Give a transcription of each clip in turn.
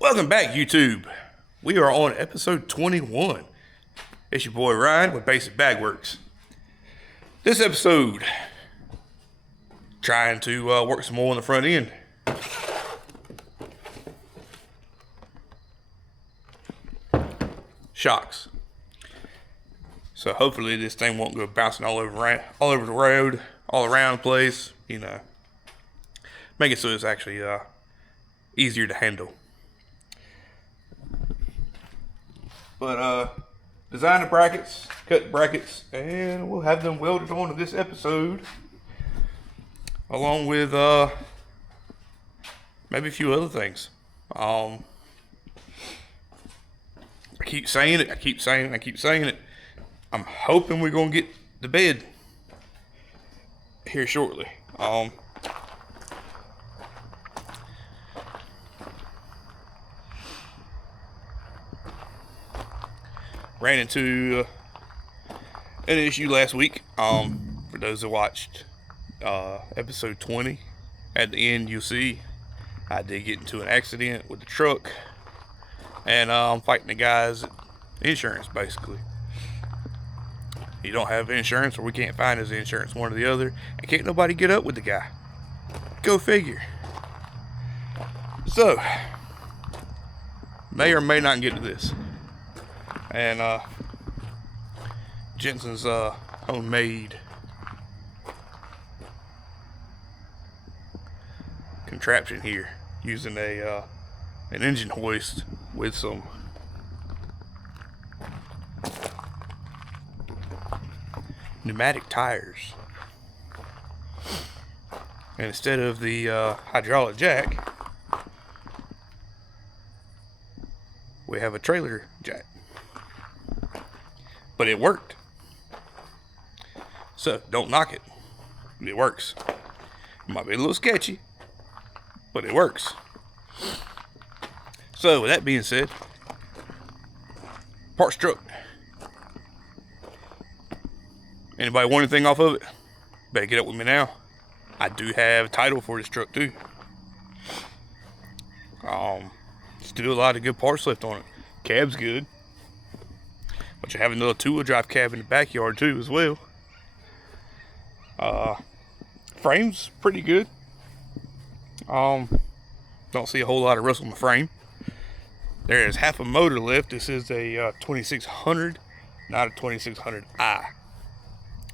Welcome back, YouTube. We are on episode 21. It's your boy Ryan with Basic Bagworks. This episode, trying to work some more on the front end. Shocks. So hopefully this thing won't go bouncing all over the road, all around the place. Make it so it's actually easier to handle. But design the brackets, cut the brackets, and we'll have them welded onto this episode, along with maybe a few other things. I keep saying it. I'm hoping we're gonna get the bed here shortly. Ran into an issue last week. For those that watched episode 20, at the end you'll see I did get into an accident with the truck, and I'm fighting the guy's insurance. Basically, he don't have insurance, or we can't find his insurance, one or the other, and can't nobody get up with the guy. Go figure. So may or may not get to this. And Jensen's homemade contraption here, using an engine hoist with some pneumatic tires, and instead of the hydraulic jack, we have a trailer jack. But it worked. So don't knock it. It works. It might be a little sketchy, but it works. So with that being said, parts truck. Anybody want anything off of it? Better get up with me now. I do have title for this truck too. Still a lot of good parts left on it. Cab's good. But you have another two-wheel drive cab in the backyard too as well. Frame's pretty good. Don't see a whole lot of rust on the frame. There is half a motor left. This is a 2600, not a 2600i.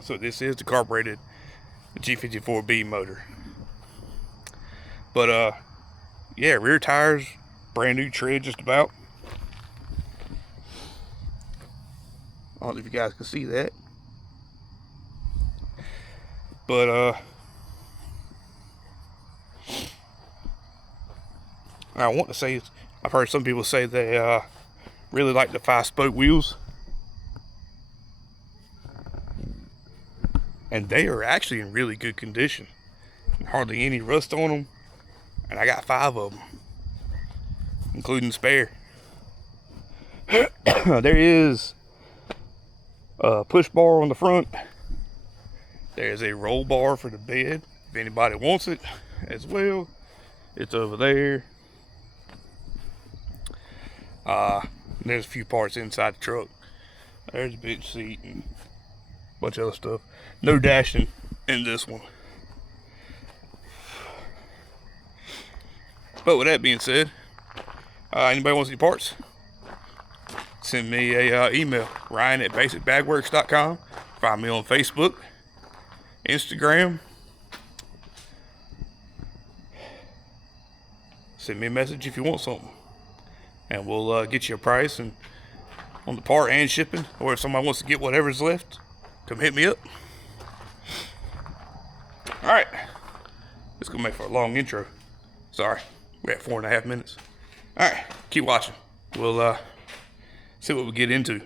So this is the carbureted G54B motor. But yeah, rear tires, brand new tread just about. I don't know if you guys can see that, but I want to say, I've heard some people say they really like the 5-spoke wheels, and they are actually in really good condition, hardly any rust on them, and I got 5 of them, including the spare. There is push bar on the front. There's a roll bar for the bed if anybody wants it as well. It's over there. There's a few parts inside the truck. There's a bench seat and a bunch of other stuff. No dashing in this one. But with that being said, anybody wants any parts? Send me a email, ryan@basicbagworks.com. Find me on Facebook, Instagram. Send me a message if you want something, and we'll get you a price and on the part and shipping. Or if somebody wants to get whatever's left, come hit me up. All right, it's gonna make for a long intro. Sorry, we're at 4.5 minutes. All right, keep watching. We'll see what we get into.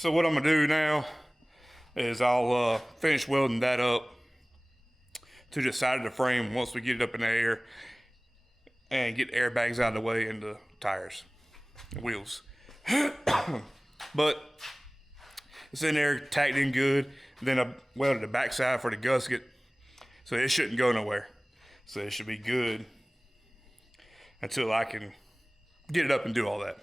So what I'm gonna do now is I'll finish welding that up to the side of the frame once we get it up in the air and get airbags out of the way and the tires and wheels. But it's in there, tacked in good. Then I welded the backside for the gasket, so it shouldn't go nowhere. So it should be good until I can get it up and do all that.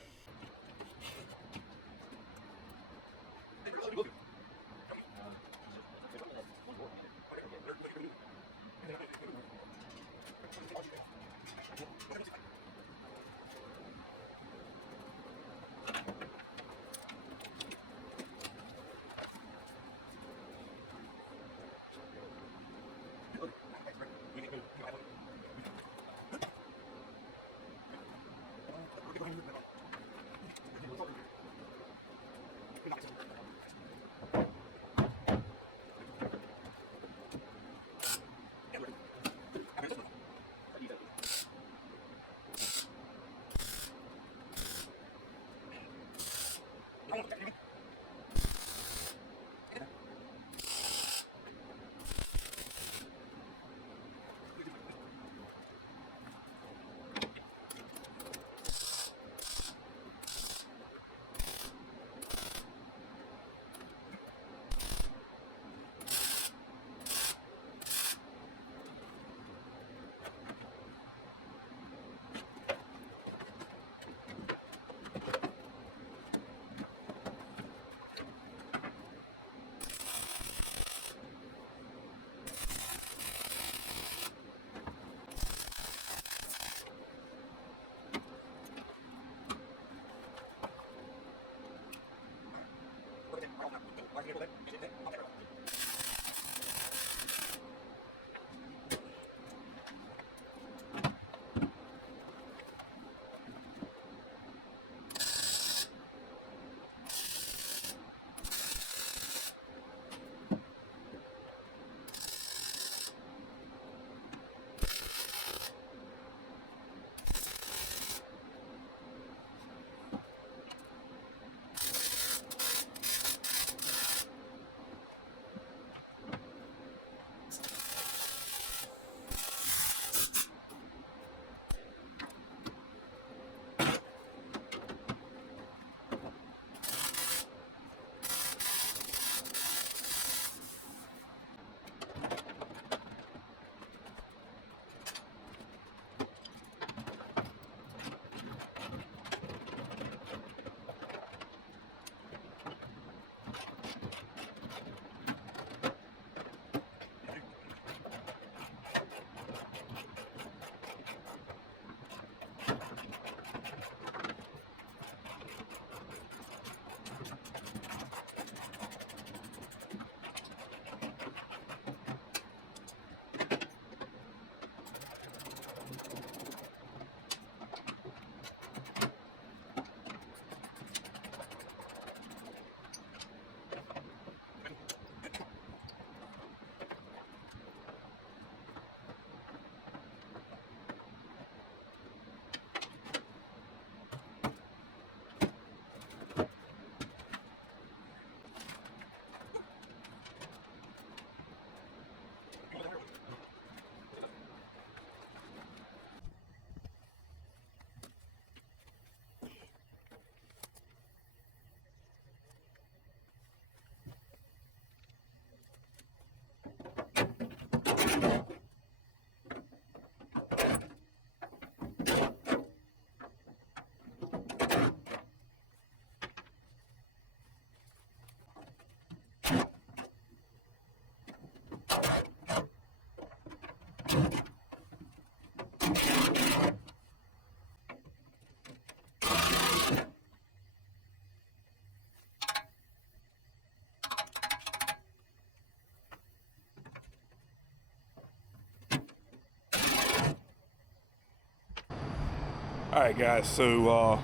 Alright guys, so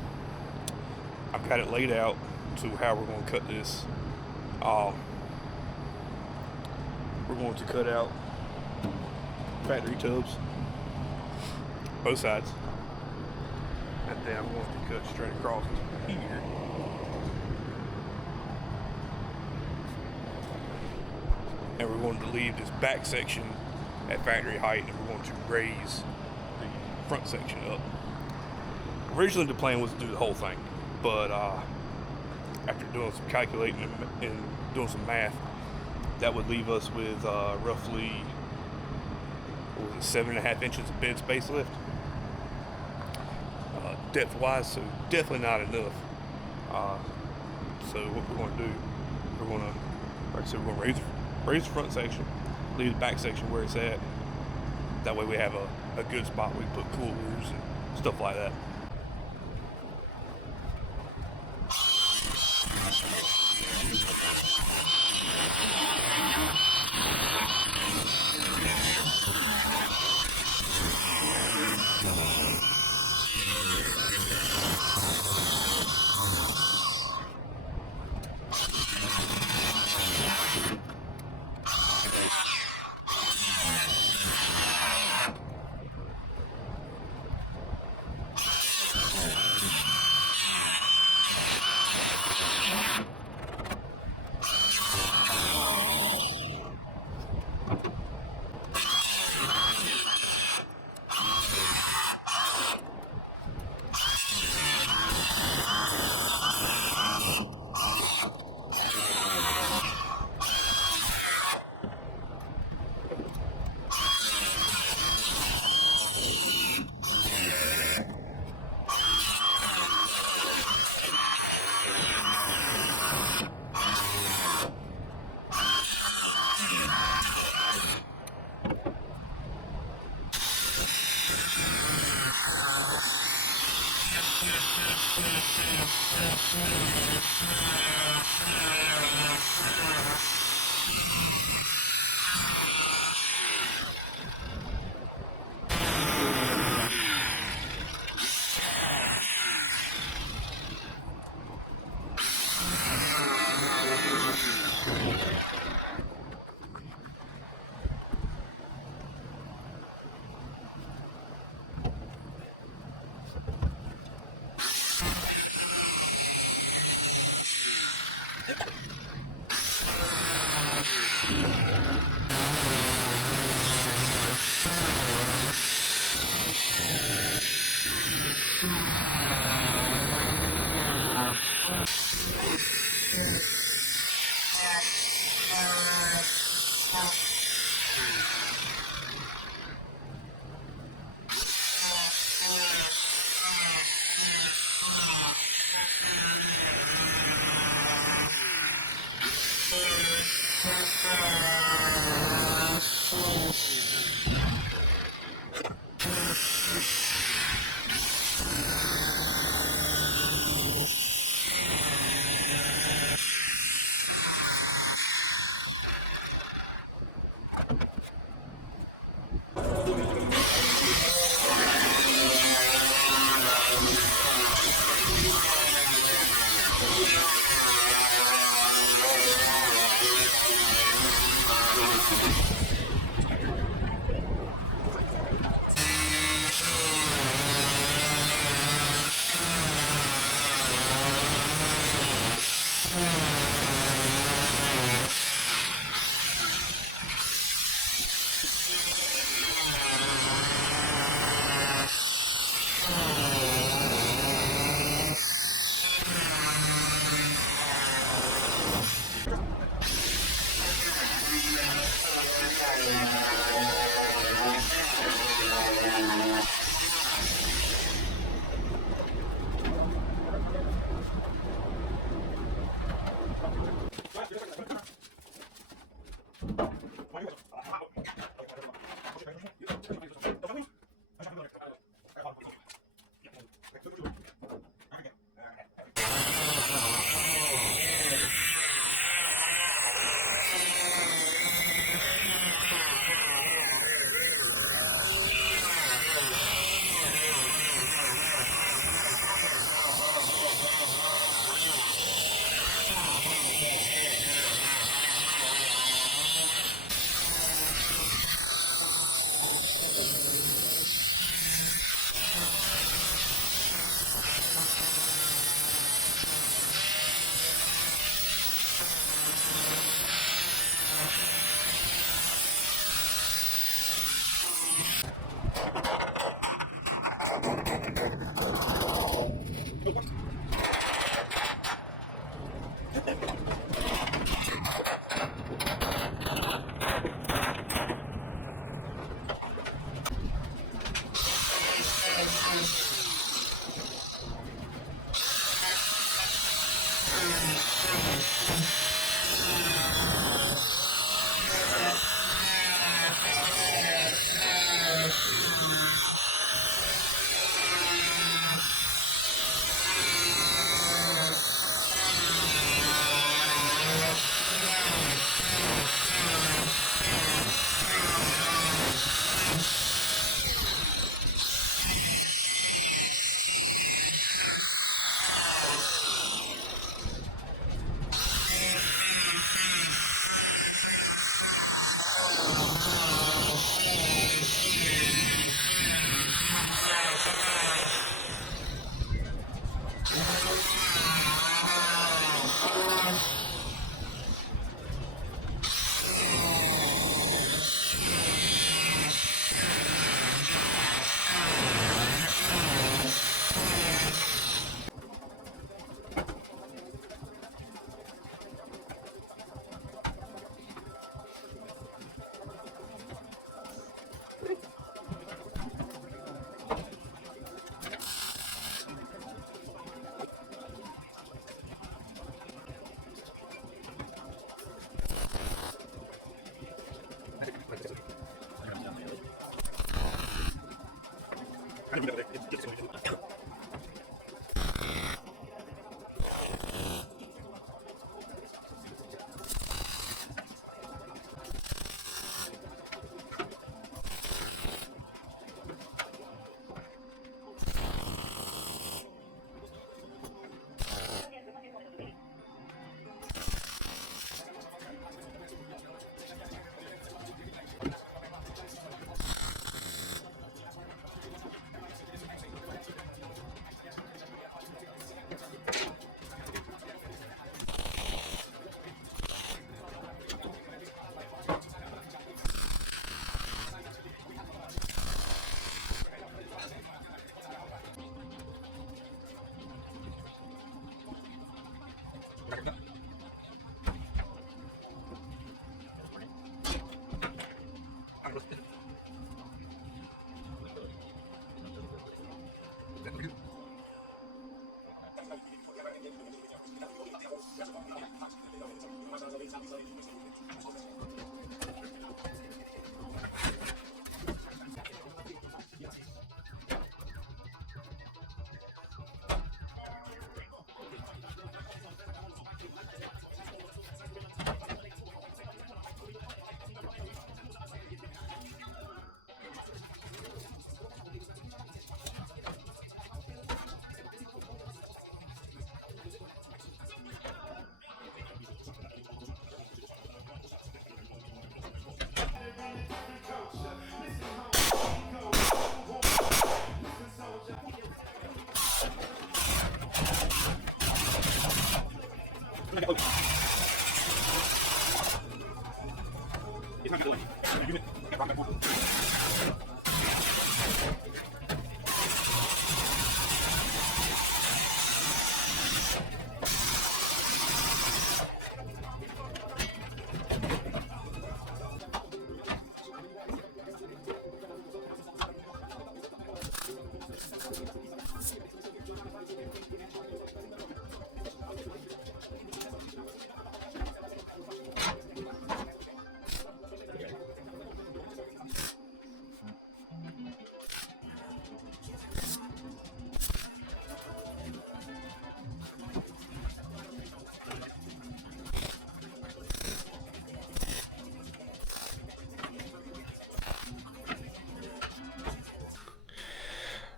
I've got it laid out to how we're going to cut this. We're going to cut out factory tubs, both sides, and then I'm going to cut straight across here. and we're going to leave this back section at factory height, and we're going to raise the front section up. Originally the plan was to do the whole thing, but after doing some calculating and doing some math, that would leave us with roughly 7.5 inches of bed space left, depth wise, so definitely not enough. So what we're going to do, we're going to, like I said, we're going to raise the front section, leave the back section where it's at. That way we have a good spot where we put coolers and stuff like that.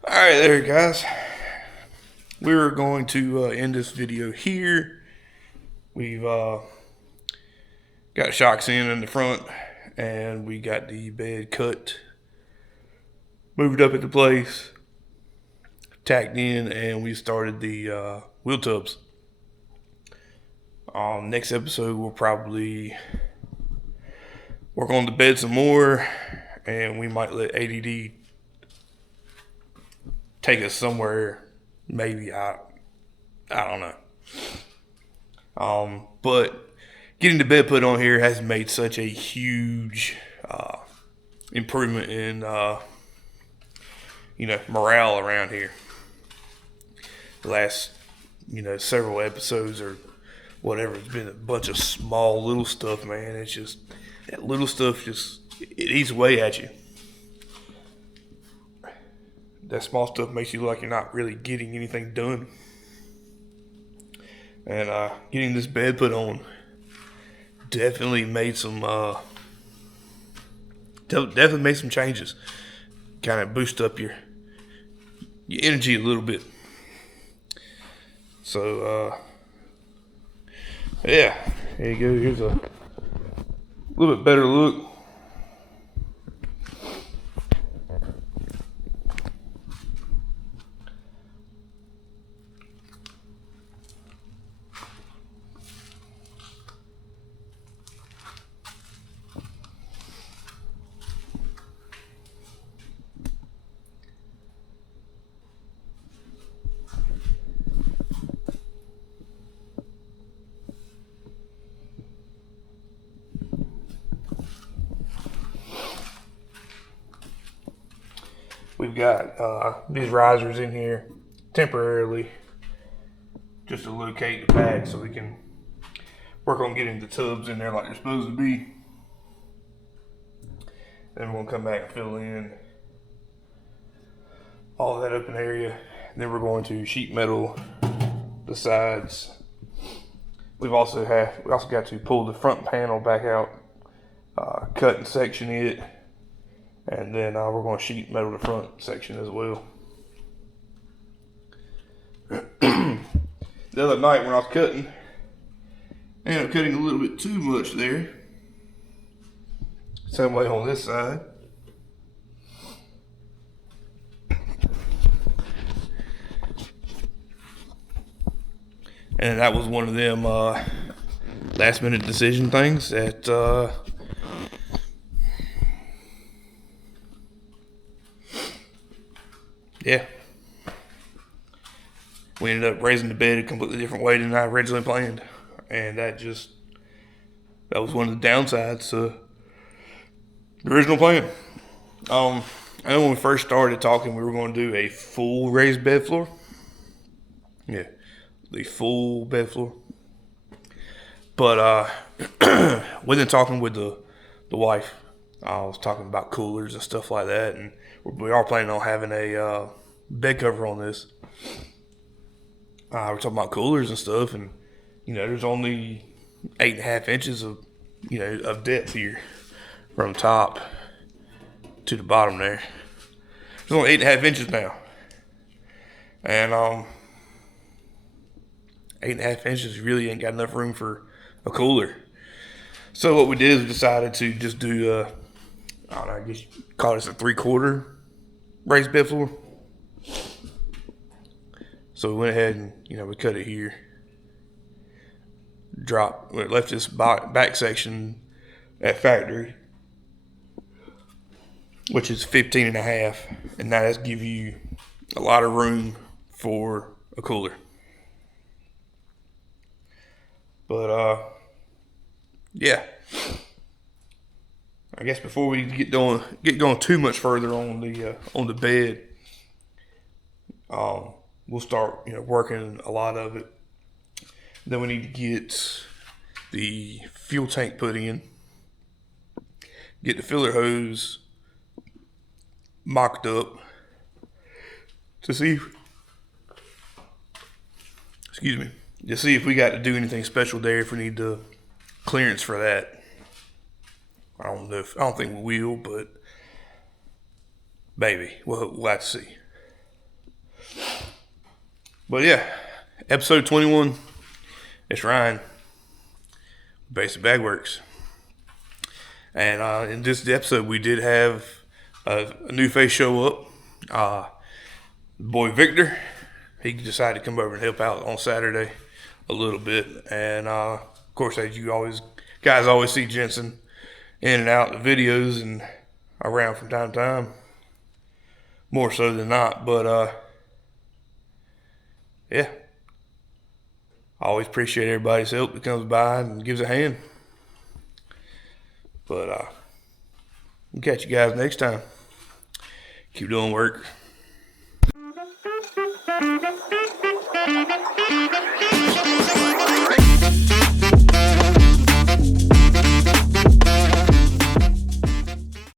Alright there, guys. We're going to end this video here. We've got shocks in the front, and we got the bed cut, moved up into place, tacked in, and we started the wheel tubs. Next episode, we'll probably work on the bed some more, and we might let ADD take us somewhere. Maybe I don't know. But getting the bed put on here has made such a huge improvement in morale around here. The last several episodes or whatever, it's been a bunch of small little stuff, man. It's just that little stuff it eats away at you. That small stuff makes you look like you're not really getting anything done. And getting this bed put on definitely made some changes. Kind of boost up your energy a little bit. So yeah, here you go. Here's a little bit better look. We've got these risers in here temporarily just to locate the pad so we can work on getting the tubs in there like they're supposed to be. Then we'll come back and fill in all that open area. Then we're going to sheet metal the sides. We also got to pull the front panel back out, cut and section it, and then we're going to sheet metal the front section as well. The other night when I was cutting, I ended up cutting a little bit too much there. Same way on this side. And that was one of them last minute decision things that yeah. We ended up raising the bed a completely different way than I originally planned. And that was one of the downsides to the original plan. I know when we first started talking, we were going to do a full raised bed floor. Yeah, the full bed floor. But within talking with the wife, I was talking about coolers and stuff like that, and we are planning on having a bed cover on this. We're talking about coolers and stuff, and there's only 8.5 inches of of depth here from top to the bottom there. There's only 8.5 inches now, and 8.5 inches really ain't got enough room for a cooler. So what we did is we decided to just do I guess you call this a 3/4 raised bed floor. So we went ahead and we cut it here, left this back section at factory, which is 15.5, and that does give you a lot of room for a cooler. But yeah, I guess before we get going too much further on the bed, we'll start working a lot of it. Then we need to get the fuel tank put in, get the filler hose mocked up to see if we got to do anything special there, if we need the clearance for that. I don't think we will, but maybe we'll have to see. But yeah, episode 21. It's Ryan, Basic Bag Works. And in this episode, we did have a new face show up. Boy Victor, he decided to come over and help out on Saturday a little bit. And of course, as you guys always see Jensen in and out of the videos and around from time to time, more so than not. But yeah, I always appreciate everybody's help that comes by and gives a hand. But we'll catch you guys next time. Keep doing work.